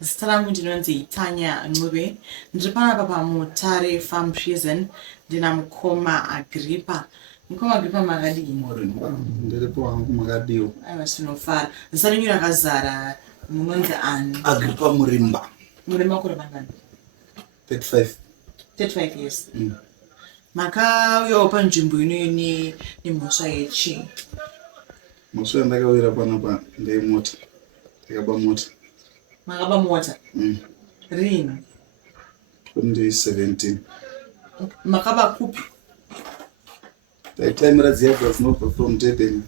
Zita langu ndinonzi Tanya Ncube. Ndiri panapa paMutare Farm Prison. Ndina mukoma Agrippa. Mukoma Agrippa makadini? Ndiripo hangu makadiwo. Aiwa tinofara. Zita renyu rakazara munonzi ani? Agrippa Murimba. Murimba kuri mangani? 35. 35 years. Makauyawo panzvimbo inoyi nemhosva yechi? Mhosva yandakawira panapa ndeyemota. Ndakaba mota. Makaba mota? Rini? 2017. Makaba kupi? Taitayimira dziyabva dzinobva from Durban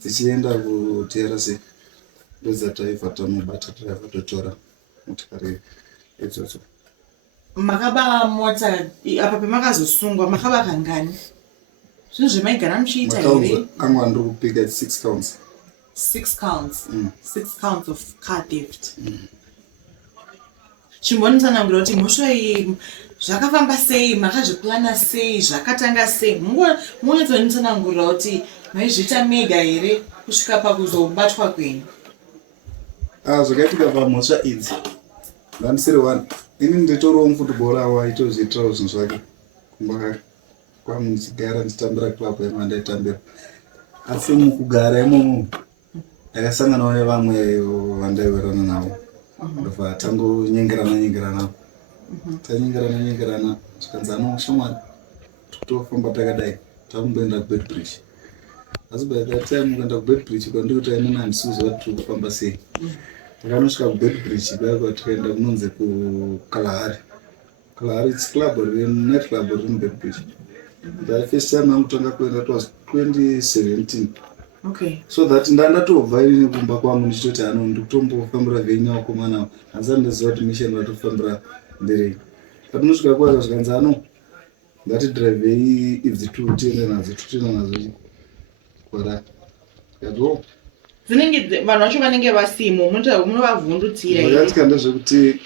dzichienda kuTRC ndozataibva tamubata taibva totora motikari idzodzo. Makaba mota apa pamakazosungwa makaba kangani? Zvinhu zvemaigara muchiita here? Kangwa ndiri kupiga 6 counts. 6 counts? 6 counts of car theft. Chimbonitsanangura kuti mhosva iyi zvakafamba sei, makazviplana sei, zvakatanga sei? Munonitsanangura kuti maizviita mega here kusvika pakuzobatwa kwenyu? Zvakaitika pamhosva idzi ndandisiri one. Ini nditoriwo mufutibhora waitozviitirawo zvinhu zvake kumba kwangu ndichigara ndichitambira club yangu yandaitambira. Asi mukugara imomo ndakasanganawo nevamwe vandaiwerana navo ndobva tangonyengerana tanyengerana zvikanzi shamwari totofamba takadai takumboenda kuBedbridge. Asi by that time kuenda kuBedbridge kwandikuti ainini handisiuziva kuti tiri kufamba sei. Takanosvika kuBedbridge kudai tikaenda kunonzi kuKalahari. Kalahari it's club night club riri muBedbridge. The first time ndakutanga kuenda it was 2017. Okay. So that ndatobva ini kumba kwangu ndichitoti ndikutombofambira venyu vakomana handisati ndaziva kuti mission ratofambira mberi. Patinosvika kwacho zvikanzi ngatidhiraivhei idzi tiende nadzo kwara yado. Dzinenge vanhu vacho vanenge vasimo munovavhundutsira here? Zvakatika ndezvekuti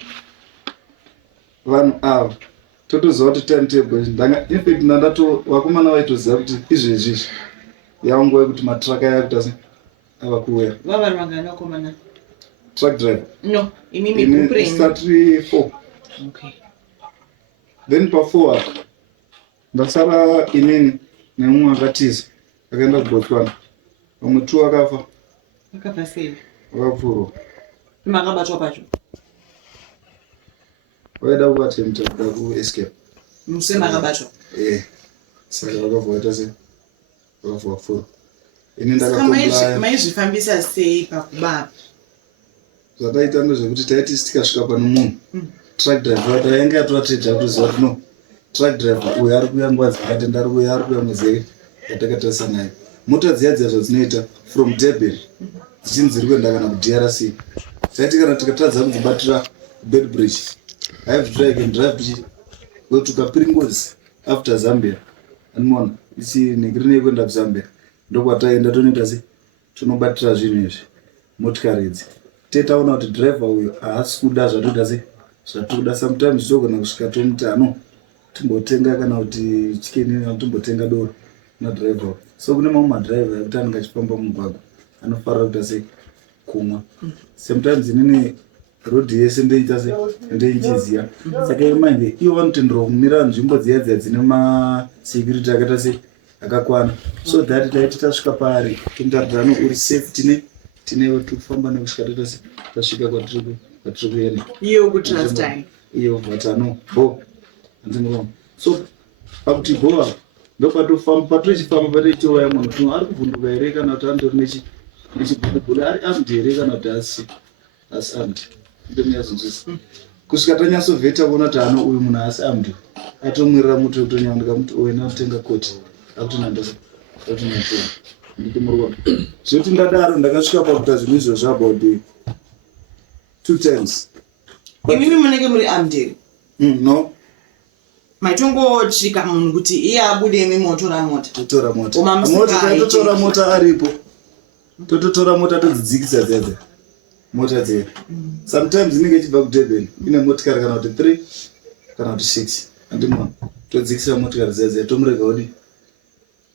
vanhu ava totoziva kuti timetable infact vakomana vaitoziva kuti izvezvizvi yava nguva yekuti matraka yakuti ava kuuya. Vava vari vangani vakomana? Truck driver? No, imimi kuprenyu? Statry 4. Okay. Then pa4 apa ndasara inini nemumwe akatiza akaenda kuBotswana. Vamwe 2 akafa. Vakafa sei? Vakapfurwa. Makabatwa pacho? Vaida kuvatempta kuda kuescape. Muse makabatwa? Saka vakavhota sei? Vakavhwa kufura. Ini Saka maizvifambisa sei pakubaba? Zvataita ndezvekuti taiti tikasvika pano munhu truck driver tainge atovatedza kuziva kuti no truck driver uyu ari kuuya nguva dzakati ndari kuuya ari kuuya mwedzi yatakatarisa naye. Mota dziya zvadzinoita from Durban dzichinzi dziri kuenda kana kuDRC. Taiti kana tikatadza kudzibatira kuBedbridge I have to try again drive tukapiringozi after Zambia. Animona isi negirine kuenda kuZambia ndokwataenda tonoita sei tonobatira zvinhu izvi motikari idzi. Tetaona kuti driver uyu haasi kuda zvatoita sei zvatikuda. Sometimes togona kusvika tomuti timbotenga kana kuti chikenini timbotenga doro nadriver. So kune mamwe madriver ekuti anenge achifamba mumugwagwa anofarira kuita sei kumwa. Sometimes inini rodhi yese ndoita sei ndeichiziva. Saka imanje ivo vanotendera kumira nzvimbo dziya dzine masecurity akaita sei akakwana. So that taiti tasvika paari tondaridzana uri safe tinewo tikufamba nekusvika toita sei tasvika kwatiri kuenda. Iyo kutrustai? Iyo vatano bo handimuroma. So pakuti bo ndopatofamba patochifamba patochitoya munhu ari kuvhunduka here kana kuti andori nechibhulubhulu ari armed here kana kuti asi armed. Ndomuyazonzwisa kusvika tanyasovheta kuona kuti uyu munhu haasi armed atomwirira muti utonyandika muti uena utenga koti akuti nandosa akuti nandosa nditomurwa. Zvoti ndadaro ndakasvika pakuita zvinhu izvozvo about 2 times. Imimi munenge muri armed here? No. Maitongosvika munhu kuti iye abude imi motora mota? Totora mota. Totora mota aripo. Totora mota todzidzikisa dzedze. Mota dzedu. Sometimes inenge ichibva kuDurban ine motikari kana kuti 3 kana kuti 6. Handimona. Todzikisa motikari dzedze tomurega kuti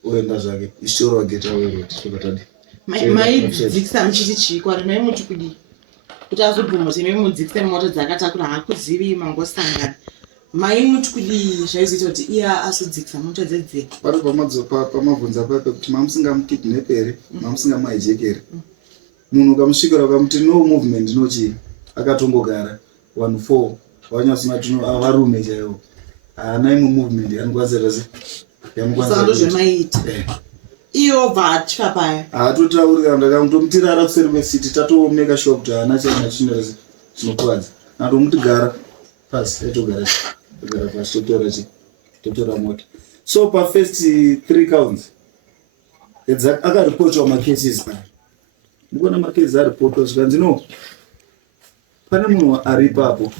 oenda zvake. Ishoro wageta weroad tokatadi. Maidzikisa muchiti chii kwari maimuti kudii? kuti azobvumoti memudzikise mota dzakatakura hakuzivi mangosangana maimuti kudii zvaizoita kuti iye azodzikisa mota dzedziri pari pamabvunza pape kuti mamusingamukidnepe here mamusingamahijeki here munhu ukamusvikira ukamuti no movement nochii akatongogara 1-4 wanyasungati avarume chaivo haana imwe movement anokwanisa yamukwanisa iyo bva atya paya haatotaurika ndakamutomutirara kuseri kwesiti tatomeka sure kuti haana chaina chinorese chinokwadza natomuti gara pasi aitogara pasi totora mota so pafirst 3 counts akaripotwa macases aya ndikuona macases aripotwa zvikanzi no pane munhu ari ipapo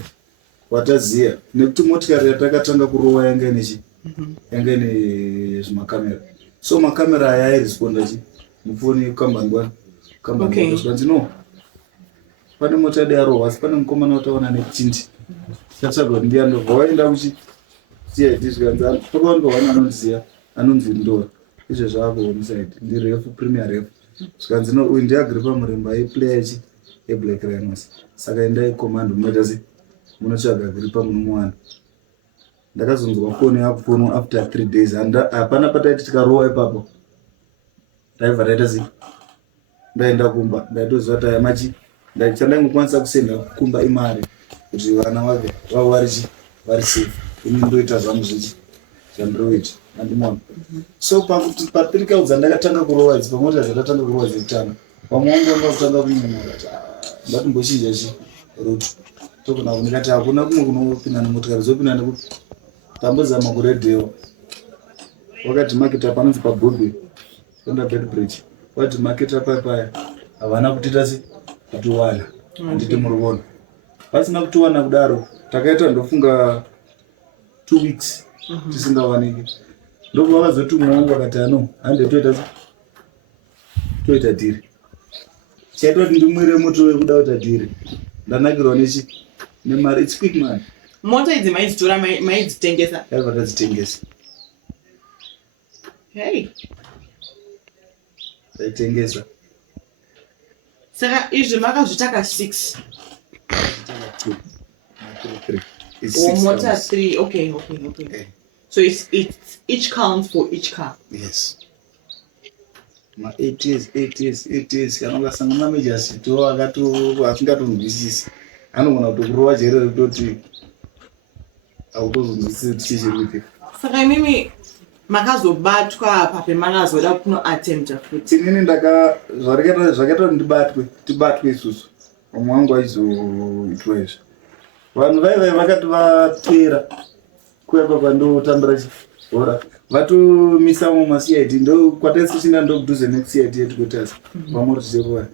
wataziya nekuti motikari yatakatanga kurowa yanga ine zvimakamera so makamera aya airesponda chi mufoni kambangwana zvikanzi no pane mota yade yarohwa asi pane mukomana wataona nechindi chatsvaga kuti ndiandobva waenda kuchi cid zvikanzi pakawandowana anondiziya anonzi ndora izvo zvaakuonisaidi ndirefu premier refu zvikanzi no uyu ndiagripa muremba aiplayer chi eblack rhinos saka endai command munoita se munotsvaga gripa munomuwana ndakazonzwa foni yakufono after 3 days hapana pataiti tikarowa ipapo taibva taita se ndaenda kumba ndaitoziva taya machi chandaingokwanisa kusenda kumba imari kuti vana vave vari safe ini ndoita zvangu zvichi zvandiroita andimona so pa3 counts ndakatanga kurowa idzi pamota dzatatanga kurowa dzekutanga vamwe vangu vanga kutanga kunyumura ndatimbochinja chi rutu tokuna kunikati hakuna kumwe kunopinda nemotikari zopinda nekuti tambozama kuredhiyo wakati maketa panonzi pabhodway onda bedbridge wakati maketa paya havana kutiita se kutiwana handiti muriona pasina kutiwana kudaro takaita ndofunga 2 weeks tisingawaniki ndobva vakazoti umwe wangu vakati ano hande toita dhiri chaita kuti ndimwire moto wekuda kuita dhiri ndanakirwa nechi nemari its quick man mota idzi maidzitora maidzitengesa yaibva tadzitengesa taitengesa saka izvi makazvitaka 6 mota 3 okay. So it's each count for each car. Yes. Ma 8 years kanongasangana namejasi to asingatonzwisisi anogona kutokurowa jere kutoti autozonzwisisi tichirikuitika saka imimi makazobatwa apa pemakazoda kunoattempta futi inini zvakaita kuti tibatwe isusu vamwe wangu aizoitwa izvo vanhu vaivai vakati vatera kuya kwandotambira bhora vatomisa mumacid ndo kwataisichinda ndokudhuze necid headquarters pamoti cheruwa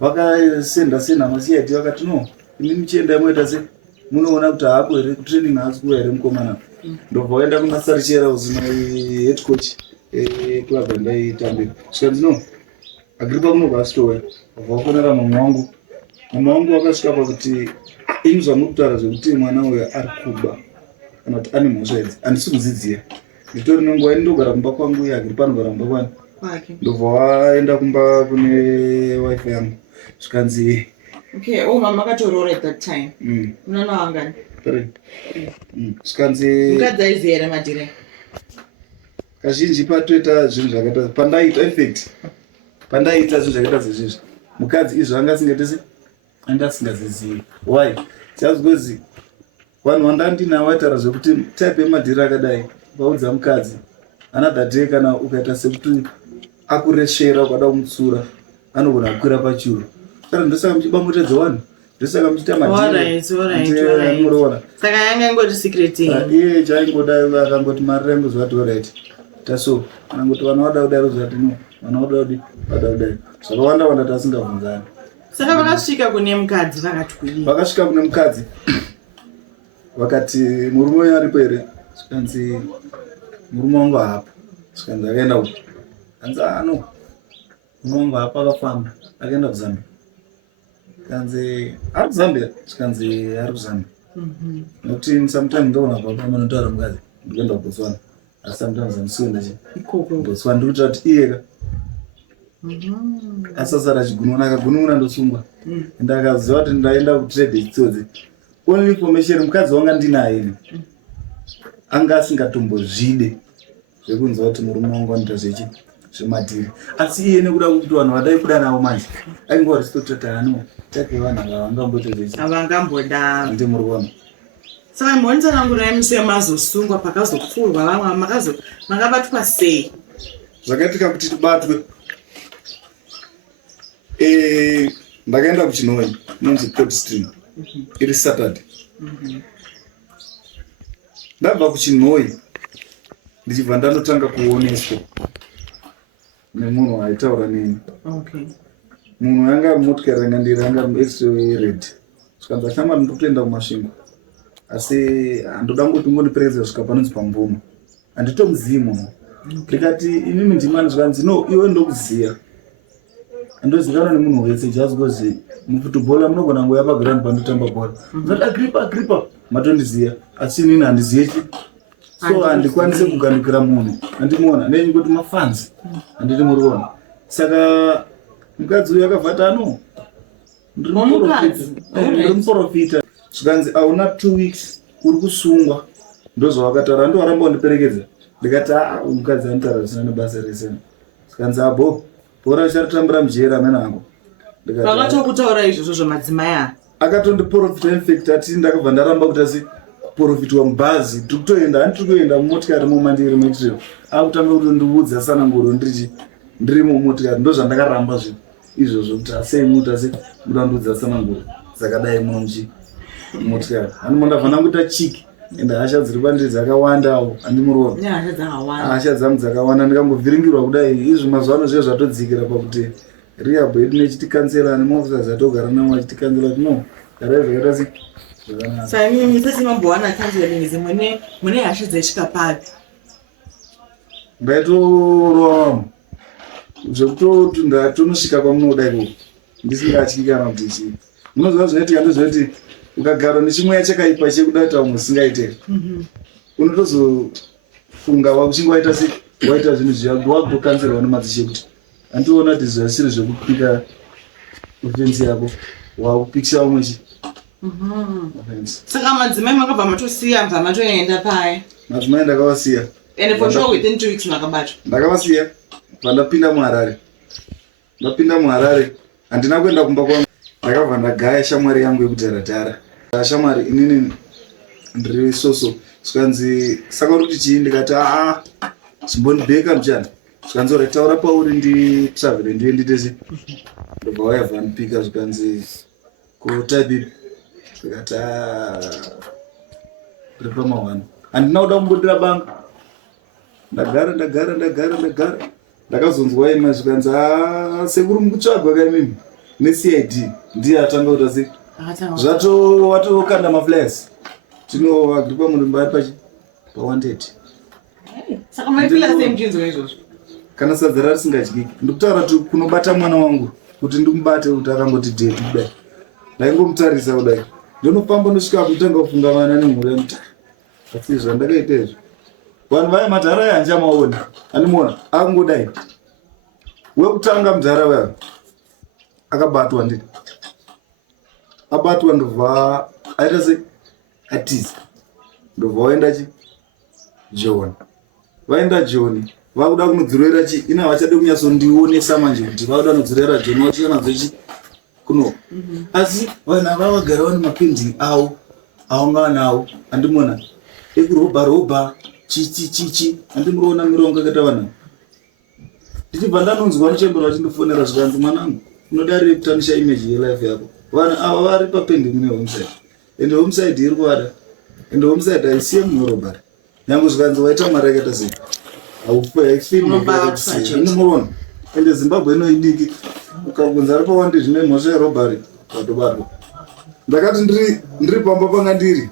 vakasenda macid vakati no ini muchienda moita se munoona kuti haako here kutraining haasi kuva here mukomana ndobva waenda kunasarichera uzima head coach club yandaitambira zvikanzi no agripa munobva asitoya bva wafonera mama wangu wakasvika pakuti ini zvamuri kutaura zvekuti mwana uyo ari kuba kana kuti ane mhosva idzi handisi kudzidzira nditori nenguva ini ndogara kumba kwangu uye agripa anogara kumba kwani ndobva waenda kumba kune wife yangu zvikanzi mama makatoroora at that time unana wangani zvikanzi mukadzaiziera madhire kazhinji patoita zvinhu zvakaita pandaita zvinhu zvakaita zvezvizvi mukadzi izvo anga asingazizivi why chazikozi vanhu vandandinawo vaitaura zvekuti type yemadhiri akadai vaudza mukadzi another day kana ukaita sekuti akuresvera ukada kumutsura anogona kukwira pachuru saka ndosaka muchiba mota dzewanhu ndosaka muchiita madhirimuroona saka yanga ingoti secret iye chaingoda akangoti mari rangu zvati oright taso anangoti vana vada kudai rozvati no vana vada kudai zvakawanda tasingabvunzani saka vakasvika kune mukadzi vakati kudii vakasvika kune mukadzi vakati murume uyo aripo here zvikanzi murume wangu haapo zvikanzi akaenda uko kanzi ano murume wangu haapo akafamba akaenda kuzambia kanzi ari kuzambia zvikanzi ari kuzambia nokuti sometimes ndogona kubva pamanotaura mukadzi ndikuenda kubotswana asi sometimes andisienda chi botswana ndikuitira kuti iyeka asasara chigununa akagununa ndosungwa ndakaziva kuti ndaenda kutrade chitsodzi only information mukadzi wanga ndinaye anga asingatombozvide zvekunzwa kuti murume wangu anoita zvemadhiri asi iye nekuda kuti vanhu vadai kuda navo manje ainge aristotota ano take vanhu ava vangamboita havangamboda ndi muri kuona saka mbonitsanangurai musi yamazosungwa pakazopfurwa vamwe makabatwa sei zvakaitika kuti tibatwe ndakaenda kuchinoi inonzi Port Stream iri Saturday ndabva kuchinoi ndichibva ndanotanga kuoneswa nemunhu aitaura neni munhu anga motikari ranga ndiri anga extra red svikanza shama ndikutoenda kumasvingo asi handoda ngoti ngondiperekedza kusvika panonzi pamvumo handitomuzivi munhu ndikati inini ndimani zvikanzi no iwe ndokuziya andozikanwa nemunhu wese just because mufutubhola munogona ngoya pagirandi pandotamba bhora ndati agripa matondiziya asi inini handiziyechi so handikwanise kugandukira munhu handimuona nenyingoti mafanzi handiti muriona saka mukadzi uyu akabvata ano ndiri muprofita zvikanzi auna 2 weeks uri kusungwa ndozvawakataura ndowaramba undiperekedza ndikati mukadzi anotaura zvisina nebasa resena zvikanzi abo bhora richatotambira mujera amene angu vakatokutaura izvozvo zvamadzimai aya akatondiprofita infact ati ndakabva ndaramba kuti asi profitwa mubhazi tikutoenda handitiri kuenda mumotikari momandiri metrio akutanga kuti ndiudza sananguro ndiri mumotikari ndozvandakaramba zvinhu izvozvo kuti asei muti asi kuda ndiudza sananguro dzakadai munomuchi motikari handimondabva kuita chiki ende hasha dziri kwandiri dzakawandawo handimuroona hasha dzangu dzakawanda ndikambovhiringirwa kudai izvi mazuva ano zviye zvatodzikira pakuti rehab yedu nechitikansela nemaofisa zatogara navo achitikansela kuti no garai zvakaita sei saka imimi musati mambowana kanselingizi mune hasha dzaisvika papi ndaitorowa vamwe zvekutoti ndatonosvika kwamunodai ndisingatyi kana kuti chii munoziva zvinoitika ndezvekuti ukagara nechimweya chakaipa chekuda kuti vamwe usingaiteri unotozofunga wakuchingowaita se waita zvinhu zviya wakutokanzerwa nemadzishe kuti handiona kuti zvasiri zvekupika ofensi yako wakupikisa vamwe chi saka madzimai makabva matosiya mbva matoenda paya madzimai ndakavasiya and for sure within 2 weeks makabatwa ndakavasiya pandapinda muharare handina kuenda kumba kwangu ndakabva ndagaya shamwari yangu yekudharadhara shamwari inini ndiri soso zvikanzi saka uri kuti chii ndikati chimbondibheka muchana zvikanzi ora taura pauri nditravhele ndienditese ndobva wayabva ndipika zvikanzi kutaipipi zvikati uri pama1 handina kuda kumbodira banga ndagara ndakazonzwa ima zvikanzi sekuri mukutsvagwa kaimimi necid ndiye atanga kuti asi watokanda maflyers tinoagripa murumba ari pa130 saka maifila semchinzo izvozvo kana sadza rarisingadyiki ndikutaura kuti kunobata mwana wangu kuti ndimubate kuti akangoti dheti kudai ndaingomutarisa kudai ndinofamba ndosvika kutanga kufunga vana nemhuri yamuta asi zvandakaita izvo vanhu vaya madhara yanja maoni andimuona akungodai wekutanga mudhara vaya akabatwa ndini abatwa ndobva aita se atiza ndobva waenda chi John vaenda John vakuda kunodzorera chi ina vachade kunyatsondionesa manje kuti vakuda kunodzorera John vachiona chi kuno asi vanhu ava vagara vane mapending avo aunga nawo andimona ekurobha chichi andimuona mirongo yakata vanhu ndichibva ndanonzwa muchembero vachindifonera zvikanzi mwanangu unoda reputanisha image yelife yako vanhu ava vari papending nehomeside ende homeside iri kuwada ende homeside haisiye munorobhari nyange zvikanzi waita mari yakaita sei haufeindimurona ende zimbabwe inoidiki ukagunza ari pawandi zvine mhosva yerobhari watobatwa ndakati ndiri pamba panga ndiri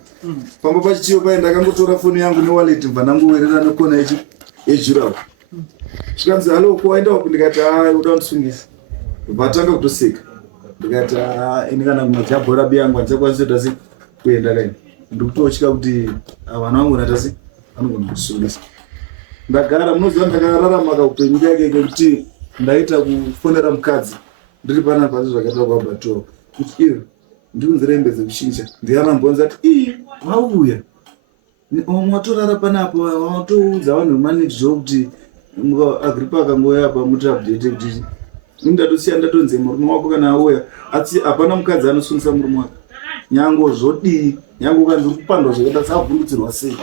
pamba pachitiyo pai ndakangotora foni yangu newaleti bva ndangowerera nekona yejurawo zvikanzi halo kuwaenda wapi ndikati uda kundisungisa vatanga kutoseka ndikati ini kana kumajabhora biyangu handisakwanisa kuti asi kuenda kai ndikutotya kuti vana vangu natasi vanogona kusungisa ndagara munoziva ndakararama kaupenyu kake kekuti ndaita kufonera mukadzi ndiri pana pasi zvakaita kwabatoa kuti iyo ndikunzirembedze kushinja ndiyanambonza ati ii wauya watorara panapo watoudza vanhu vemanageo kuti Agripa akangoya apa muti update kuti ndatosiya ndatonze murume wako kana auya asi hapana mukadzi anosungisa murume wake nyango zvodii nyango ukanzi kupandwa zvakaita savhundutsirwa sei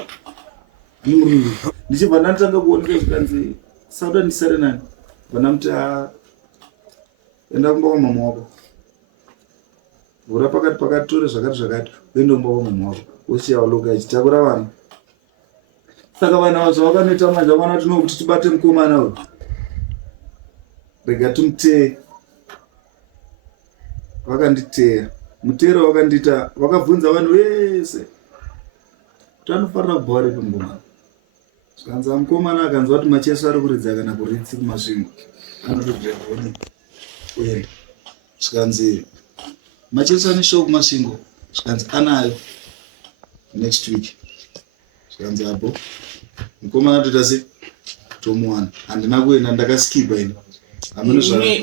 ndichibva ndatanga kuoneka zvikanzi sauda ndisare nani vana muti enda kumba kwamama wako vhura pakati tore zvakati uende kumba kwamama wako wosiya waloka ichitakura vanhu saka vanhu avo zvavakanoita manje vakana tinokuti tibate mukomana uyu rega timuteye vakanditeya mutero vakandita vakabvunza vanhu vese kuti anofanira kubva ripi mukomana zvikanzi mukomana akanzwa kuti macheso ari kuridza kana kuritsi kumasvingo anotodrevhoni uenda zvikanzi macheso aneshow kumasvingo zvikanzi anayo next week zvikanzi apo mukomana toita se tomuwana handina kuenda ndakaskipa ini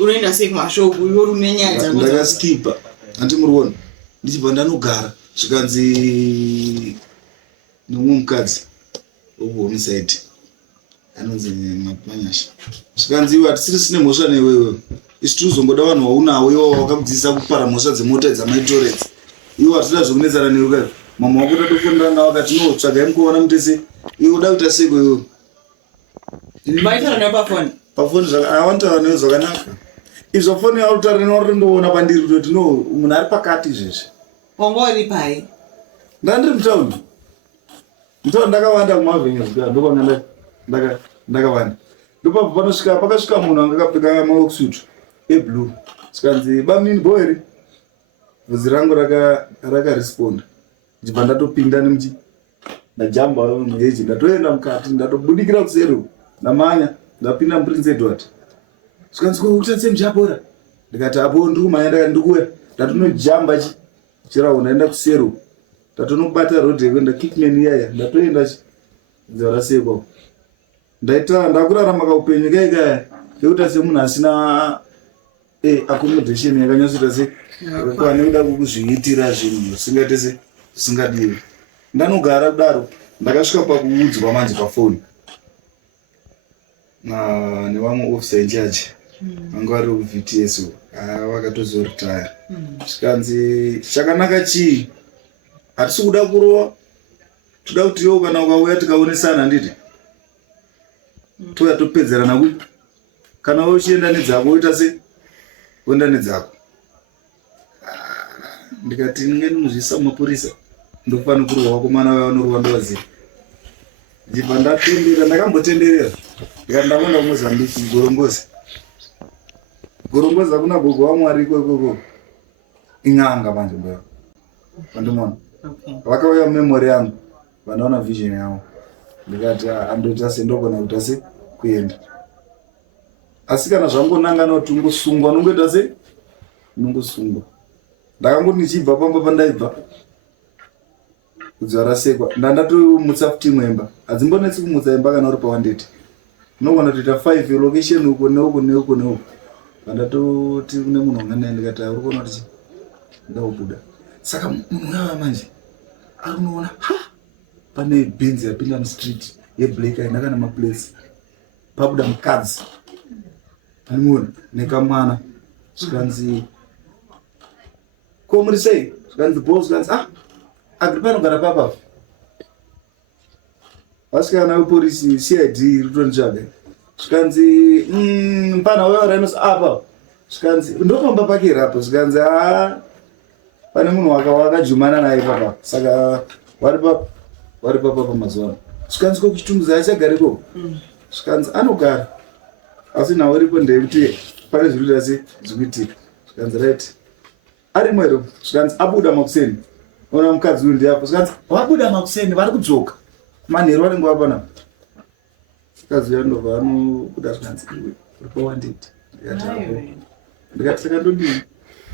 unoenda sei kumashopu uri nenyaya dzako ndakaskipa handi muriona ndichibva ndanogara zvikanzi nomumwe mukadzi wekuhomicide anonzi manyasha zvikanzi iwe hatisiri sine mhosva newewe isi tuzongoda vanhu vaunawo iwo wakamudzidzisa kupara mhosva dzemota dzamaitoredzi iwo hatida zvekunetsana newe mama wako tatofunda nawo akati no tsvagai mukuona mutese iwe uda kuita seko iwe maitaura nawo pafoni pafoni awantaura newe zvakanaka izvo foni yautaura nawo rindoona pandiri kutoti no munhu ari pakati izvezvi wanga uri pai ndandiri mutaundi ndakawanda kumavhenga ndokwanga ndakawanda ndopabva panosvika pakasvika munhu anga akapfeka maoksutu eblue zvikanzi bamunini boeri bvudzi rangu rakaresponda ndibva ndatopinda nemuchi ndajamba muheji ndatoenda mukati ndatobudikira kuseri namanya ndapinda muprince Edward zvikanzi kutatse muchapora ndikati apo ndikumanya ndikuya ndatonojamba chirawo ndaenda kuseri ndatonobata rodhi yekuenda kickman iyaya ndatoenda dzara seko ndaita ndakurarama kaupenyu kaikaya kekuita semunhu asina accommodation yakanyatsoita se kwane kuda kukuzviitira zvinhu zvisingatese zvisingadiwi ndanogara kudaro ndakasvika pakuudzwa manje pafoni nevamwe officer incharge vanga vari kuvts vakatozoritaya zvikanzi chakanaka chii hatisi kuda kurova toda kuti iwo kana ukauya tikaonesana handiti touya topedzerana kui kana uchienda nedzako oita se kuenda nedzako ndikati ninge ndinozvisa mumapurisa ndofana kurova vakomana vaya vanorova ndovaziva ndibva ndatenderera ndakambotenderera ndikati ndakwenda kumozambiki gorongozi hakuna gogo wamwari ikokoko ing'anga manje mboyo vandimona vakauya mumemori yangu vandaona vision yavo ndikati andoita se ndogona kuita se kuenda asi kana zvangonangana kuti ungosungwa nongoita se nongosungwa ndakangoti ndichibva pamba pandaibva kudziva rasekwa ndandatomutsa futi mwemba hadzimbonetsi kumutsa imba kana uri pawandeti unogona kutoita 5 location uko neuko vandatoti kune munhu wanganaye ndikati uri kuona kuti ndaubuda saka munhu yava manje ari unoona pane benzi yapinda mustreet yeblack aina kana maplace pabuda mukadzi animona nekamwana zvikanzi komuri sei zvikanzi bos zvikanzi Agripa anogara papa vasvika nayo polisi cid ritonditsvaga zvikanzi mpana wevarainos apa zvikanzi ndopamba pake rapo zvikanzi pane munhu wakajumana naye papa saka vari papa pamazuva zvikanzi kokuchitunguza achagareko zvikanzi anogara asi nawo ripo ndeyekuti pane zvirikuita se zvikuitika zvikanzi right ari mwero zvikanzi abuda makuseni ona mukadzi uyu ndiapo zvikanzi wabuda makuseni vari kudzoka manheru vanenge vapana mukadzi uyu andobva anobuda zvikanzi uripawandeti ndikati saka ndodini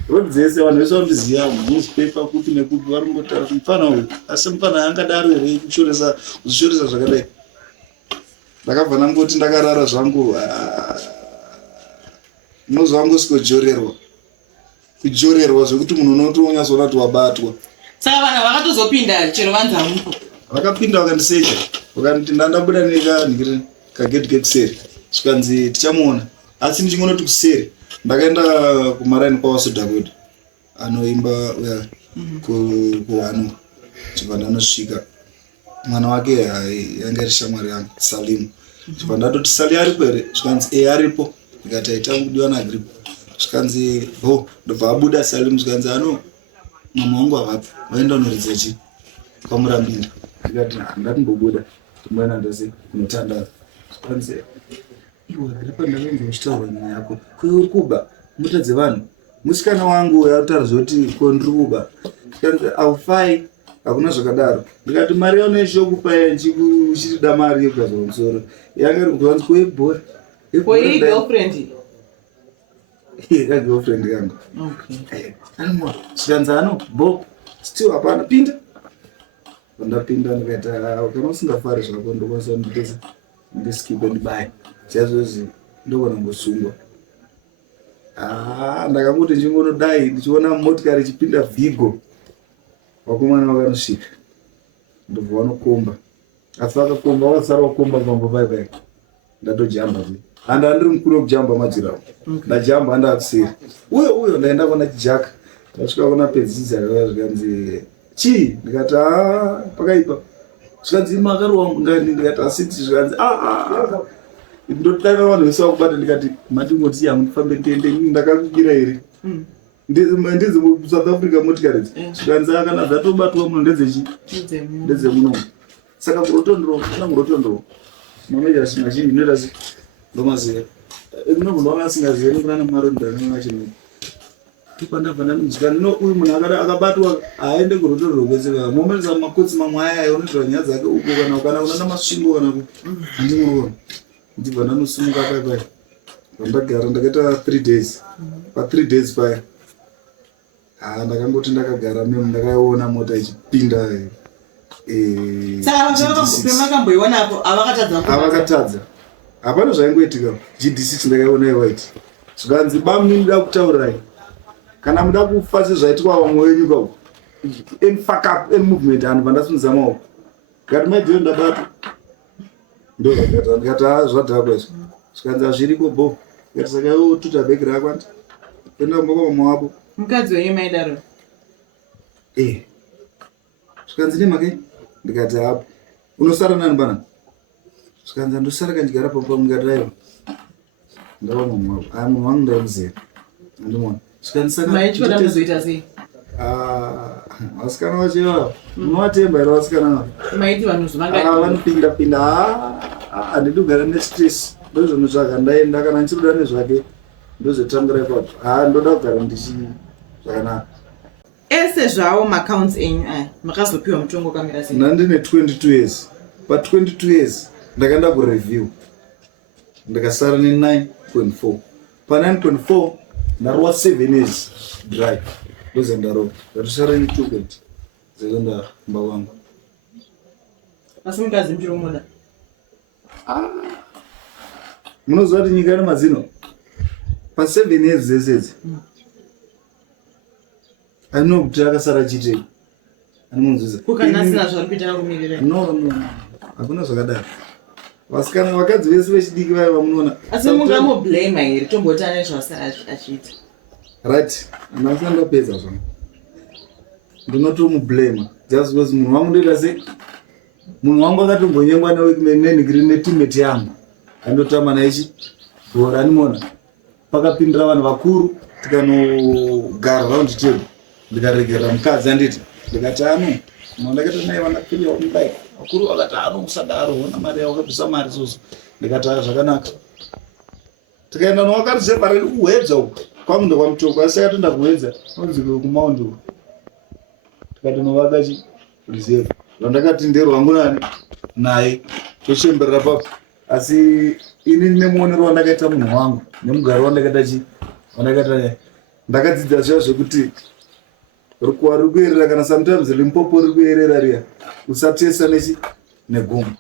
rodi dzese vanhu vese vandiziva newspaper kupi nekupi vari kungotaura kuti mufana uyu asi mufana angadaro here kuzvishoresa zvakadai ndakabva nangoti ndakarara zvangu unozvangosiko kujorerwa zvekuti munhu unotonyatsoona kuti wabatwa. Saka vanhu vakatozopinda chero vanzamupo vakapinda vakandisecha vakanditi ndandabuda nekagedhi kekuseri zvikanzi tichamuona, asi ndichingonoti kuseri ndakaenda kumaraini kwavasodhakoda anoimba uya kuhanu chibva ndanosvika mwana wake yanga iri shamwari yangu Salimu. Chibva ndatoti Sali aripo here, zvikanzi aripo, ndikati aitangu kudiwa naagripo, zvikanzi ndobva abuda Salimu, zvikanzi mama wangu avapo, vaenda unoridza chii kwamurambinda. Ndikati ndatimbobuda timboenda ndose kunotandara, zvikanzi iwe agripa ndakainza uchitaurwa nyaya yako uri kuba mota dzevanhu, musikana wangu yautaura zvoti ko ndiri kuba, zvikanzi aufai hakuna zvakadaro. Ndikati mari yaunoishokupa uchitida mari yekugadzwa musoro yanga iri kuvanzi kwebhora girlfriend girlfriend yangu. Zvikanzi still hapana pinda. Ndapinda ndikaita kana usingafari zvako ndokwanisa ndiskipe ndibaye chaizvozvi ndogona ngosungwa. Ndakangoti ndichingonodai ndichiona motikari ichipinda Vigo, vakomana vakanosvika ndobva vanokomba, asi vakakomba vakasara vakomba pambo pai ndatojamba handa ndiri mukuru wekujamba majirawo ndajamba handa akuseri uyo ndaenda kona chijaka ndasvika kona pedzidzi akauya zvikanzi chii, ndikati pakaipa, zvikanzi makarowa ngani, ndikati asiti, zvikanzi ndotanga vanhu vese vakubata, ndikati matingoti yangu ndifambe ndiende ndakakukira here ndizi muSouth Africa motikari zvikanzi kana dzatobatwa muno ndedzemuno. Saka kurotondro mameja mazhinji inoita ndomaziva munhu wanga asingazivi nekuna namwari ndanachino tipandabva ndanozvikani uyu munhu akabatwa aende kurotondro kweseka momeresa makotsi mamwe aya unoitwa nyaya dzake uko kana una namasvingo kana handimurona ndibva ndanosumuka paipai vandagara ndakaita 3 days pa3 days paya ndakangoti ndakagara memo ndakaiona mota ichipinda avakatadza hapana zvaingoitika. GD6 ndakaiona iwaiti zvikanzi bamuni muda kutaurirai kana muda kufa sezvaitwa vamwe wenyu kauko enfakapu emovement hanhu pandasimudza maoko ngati maidheo ndabata ndozvakata ndikati zvadhakwa izvo zvikanzi hazviriko bo ngati saka iwo tuta bhegi rakwandi enda kumboko mama wako mukadzi wenyu maidaro zvikanzi nemake ndikati hapo unosara nani bana, zvikanzi andosara kandigara pamba mungadayo ndava mama wako munhu wangu ndaimuziva andimona. Zvikanzi saka maichoda muzoita sei vasikana vacho munovatemba here vasikana maiti vanhu vanopinda handidi kugara nestress ndozvonotsvaga ndaenda kana ndichirida nezvake ndozotangira ipapo ndoda kugara ndichi zvakanaka ese zvavo maaccounts enyu aya makazopiwa mutongo kamira sei? Nandine 22 years. Pa22 years ndakaenda kureview ndakasara ne9.4 pa9.4 ndarowa 7 years dry ndoza ndarowa ndatosara ne2 zezonda mba wangu. Asi mukadzi muchiri kumuda munoziva kuti nyika ine mazino pa7 years zesezi anino kuti akasara chitei anomunzvisa kukanasina zvari kuita kumirira no hakuna zvakadaro. Vasikana vakadzi vese vechidiki vaya vamunoona asi mungamublame here tombotane zvasara achiita right handasina ndapedza zvangu ndinotomublama just because munhu wangu ndoita sei munhu wangu akatombonyengwa nenhikiri netimeti yangu andotama naichi bhora animona pakapindira vanhu vakuru tikanogara raundi table ndikaregerera mukadzi anditi ndikati ndakaita naye vandapinda mudai vakuru vakati musadaro ona mari yavo wakabvisa mari soso ndikati zvakanaka tikaenda nowakarizeva redi kuhedza uku kwangu ndokwamutoko asi akatonda kuhedza onzi kumaundi uku tikati novaka chi reserve vandakati nderwangu nani naye tochemberera papo asi ini nemuonero wandakaita munhu wangu nemugaro wandakaita chi wandakaita ndakadzidza zviya zvekuti rikuwa riri kuyerera kana sometimes limpopo riri kuyerera riya usatesa nechi negumbo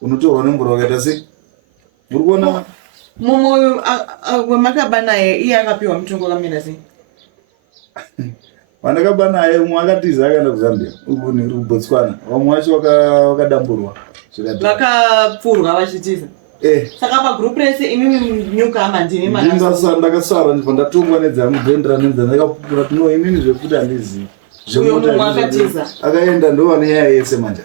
unotorwa nemvura wakaita sei uri kuona mumwe wemakaba naye iye akapiwa mutongo kamira sei? Vandakaba naye umwe akatiza akaenda kuZambia uri kuBotswana, vamwe vacho vakadamburwa vakapfurwa vachitiza. Saka pagroup rese imimi nyuka amandini ndakasara ndibva ndatongwa nedzangu dzoenderana nedzandakapupura tino imini zvekuti handizivi. Uyo mumwe akatiza akaenda ndova nenyaya yese manja